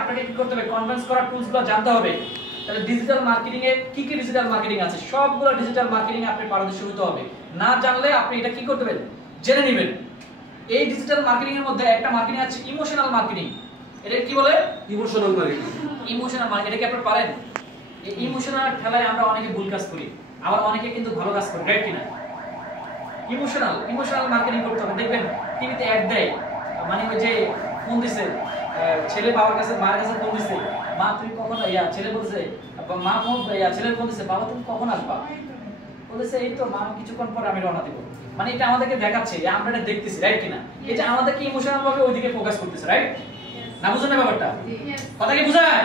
আপনাকে কি করতে হবে, কনভিন্স করার টুলসগুলো জানতে হবে। তাহলে ডিজিটাল মার্কেটিং এ কি কি ডিজিটাল মার্কেটিং আছে, সবগুলো ডিজিটাল মার্কেটিং এ আপনি পারদর্শী হতে হবে। না জানলে আপনি এটা কি করতে পারেন, জেনে নেবেন। এই ডিজিটাল মার্কেটিং এর মধ্যে একটা মার্কেটিং আছে ইমোশনাল মার্কেটিং। এটা কি বলে? Emotional marketing. ইমোশনাল মার্কেটিং, এটা কি আপনি পারেন? এই ইমোশনাল ঠেলায় আমরা অনেকে ভুল কাজ করি, আবার অনেকে কিন্তু ভালো কাজ করি, রাইট কিনা? ইমোশনাল মার্কেটিং করতে হবে। দেখবেন টিভিতে অ্যাড দেয়, মানে ওই যে ফোন দিছে, ছেলে বাবার কাছে, মার কাছে ফোন দিছে, মা তুমি কখন, ছেলে বলছে, মা ছেলের ফোন দিছে, বাবা তুমি কখন আসবা? বলেছে এই তো মা কিছুক্ষণ পরে আমি রওনা দেব। মানে এটা আমাদেরকে দেখাচ্ছে যে আমরা এটা দেখতেছি, রাইট কিনা? এটা আমাদেরকে ইমোশনাল ভাবে ওইদিকে ফোকাস করতেছে, রাইট না? বুঝেন না ব্যাপারটা? কথা কি বুঝায়?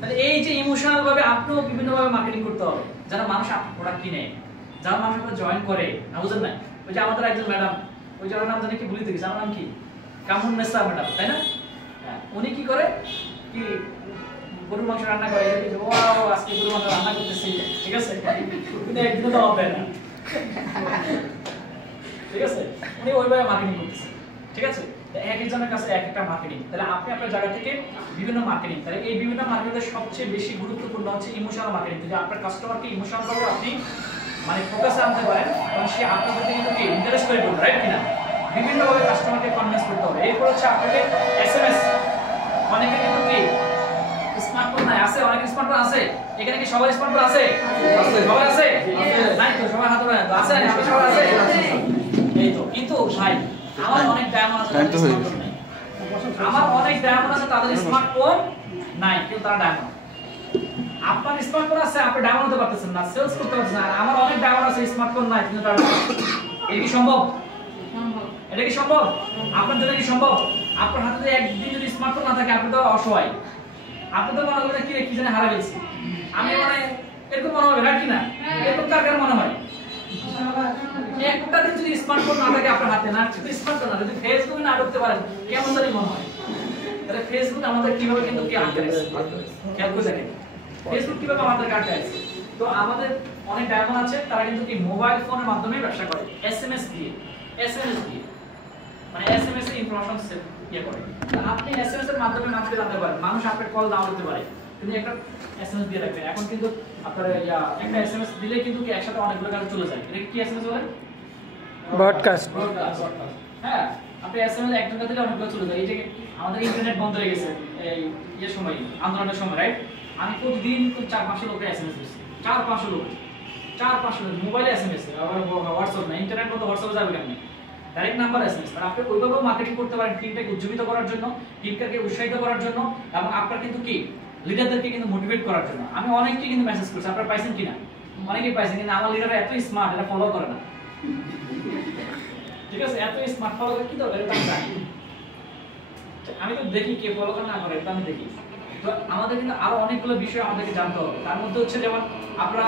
তাহলে এই যে ইমোশনাল ভাবে আপনিও বিভিন্ন ভাবে মার্কেটিং করতে হবে, যারা মানুষ আপনার প্রোডাক্ট কিনে, যারা মানুষ আপনার জয়েন করে, না বুঝেন না? ওই যে আমাদের একজন ম্যাডাম, ওই যার নাম জানি কি ভুলিতে গেছে, আমার নাম কি, কামুন্নেসা ম্যাডাম, তাই না? উনি কি করে, কি গরুর মাংস রান্না করে, ওয়াও আজকে গরুর মাংস রান্না করতেছি, ঠিক আছে? কিন্তু একদিনও তো হবে না, ঠিক আছে? উনি ওইভাবে মার্কেটিং করতেছে, ঠিক আছে? এক একজনের কাছে এক একটা মার্কেটিং। তাহলে আপনি আপনার জায়গা থেকে বিভিন্ন মার্কেটিং, তাহলে এই বিভিন্ন মার্কেটিংয়ের সবচেয়ে বেশি গুরুত্বপূর্ণ হচ্ছে ইমোশনাল মার্কেটিং। যদি আপনার কাস্টমারকে ইমোশনাল ভাবে আপনি মানে ফোকাসে আনতে পারেন এবং সে আপনার প্রতি কিন্তু কি ইন্টারেস্ট করে পড়বে, রাইট কিনা? বিভিন্ন ভাবে কাস্টমারকে কনভিন্স করতে হবে। এরপর হচ্ছে আপনাকে এসএমএস। অনেকে কিন্তু কি স্মার্টফোন নাই, আছে অনেক স্মার্টফোন আছে, এখানে কি সবার স্মার্টফোন আছে? সবাই আছে? নাই তো, সবার হাতে আছে, আপনি সবার আছে? এই তো, কিন্তু ভাই আমার অনেক ডায়মন্ড আছে, আমার অনেক ডায়মন্ড আছে, তাদের স্মার্টফোন নাই, কিন্তু তারা ডায়মন্ড। আপনার স্মার্টফোন আছে, আপনি ডায়মন্ড হতে পারতেছেন না, সেলস করতে পারতেছেন না। আমার অনেক ডায়মন্ড আছে, স্মার্টফোন নাই, কিন্তু তারা এটা কি সম্ভব? এটা কি সম্ভব? আপনার জন্য কি সম্ভব? আপনার হাতে যদি একদিন যদি স্মার্টফোন না থাকে, আপনি তো অসহায়, আপনি তো মনে করবেন কি জানি হারা গেছি আমি, মানে এরকম মনে হবে, রাখি না? এরকম কার মনে হয়? একটা দিন যদি স্মার্টফোন না থাকে আপনার হাতে, না শুধু স্মার্টফোন না, যদি ফেসবুক না ঢুকতে পারেন, কেমন জানি মনে হয়? তাহলে ফেসবুক আমাদের কিভাবে কিন্তু কি আটকে রাখছে, খেয়াল করে দেখেন ফেসবুক কিভাবে আমাদের আটকে রাখছে। তো আমাদের অনেক ডায়মন্ড আছে, তারা কিন্তু কি মোবাইল ফোনের মাধ্যমে ব্যবসা করে, এসএমএস দিয়ে, মানে এসএমএস এর ইনফরমেশন সেভ করে। আপনি এসএমএস এর মাধ্যমে মানুষকে জানতে পারেন, মানুষ আপনার কল নাও করতে পারে, কিন্তু একটা এসএমএস দিয়ে রাখবেন। এখন কিন্তু আপনার একটা এসএমএস দিলে কিন্তু কি একসাথে অনেকগুলো কাজ চলে যায়। এটা কি এসএমএস বলে? ব্রডকাস্ট। হ্যাঁ, আপনি এসএমএস একজনকে দিলে অনেকগুলো চলে যায়। এই যে আমাদের ইন্টারনেট বন্ধ হয়ে গেছে এই সময়, আন্দোলনের সময়, রাইট? আমি প্রতিদিন 4-5 লোকে এসএমএস দিচ্ছি, 4-5 লোক মোবাইলে এসএমএস, আবার হোয়াটসঅ্যাপ না, ইন্টারনেট বন্ধ, হোয়াটসঅ্যাপে যাবে কেমনে? Direct number SMS. আর আপনি ওইভাবেও মার্কেটিং করতে পারেন, টিমটাকে উজ্জীবিত করার জন্য, টিমটাকে উৎসাহিত করার জন্য, এবং আপনার কিন্তু কি লিডারদেরকে কিন্তু মোটিভেট করার জন্য। আমি অনেককে কিন্তু মেসেজ করছি, আপনারা পাইছেন কিনা? অনেকেই পাইছেন, কিন্তু আমার লিডাররা এত স্মার্ট, এটা ফলো করে না, ঠিক আছে? এত স্মার্ট, ফলো করে কি দরকার এটা আমি জানি। আমি তো দেখি কে ফলো করে না করে, এটা আমি দেখি। তো আমাদের কিন্তু আরো অনেকগুলো বিষয় আমাদেরকে জানতে হবে। তার মধ্যে হচ্ছে যেমন আপনারা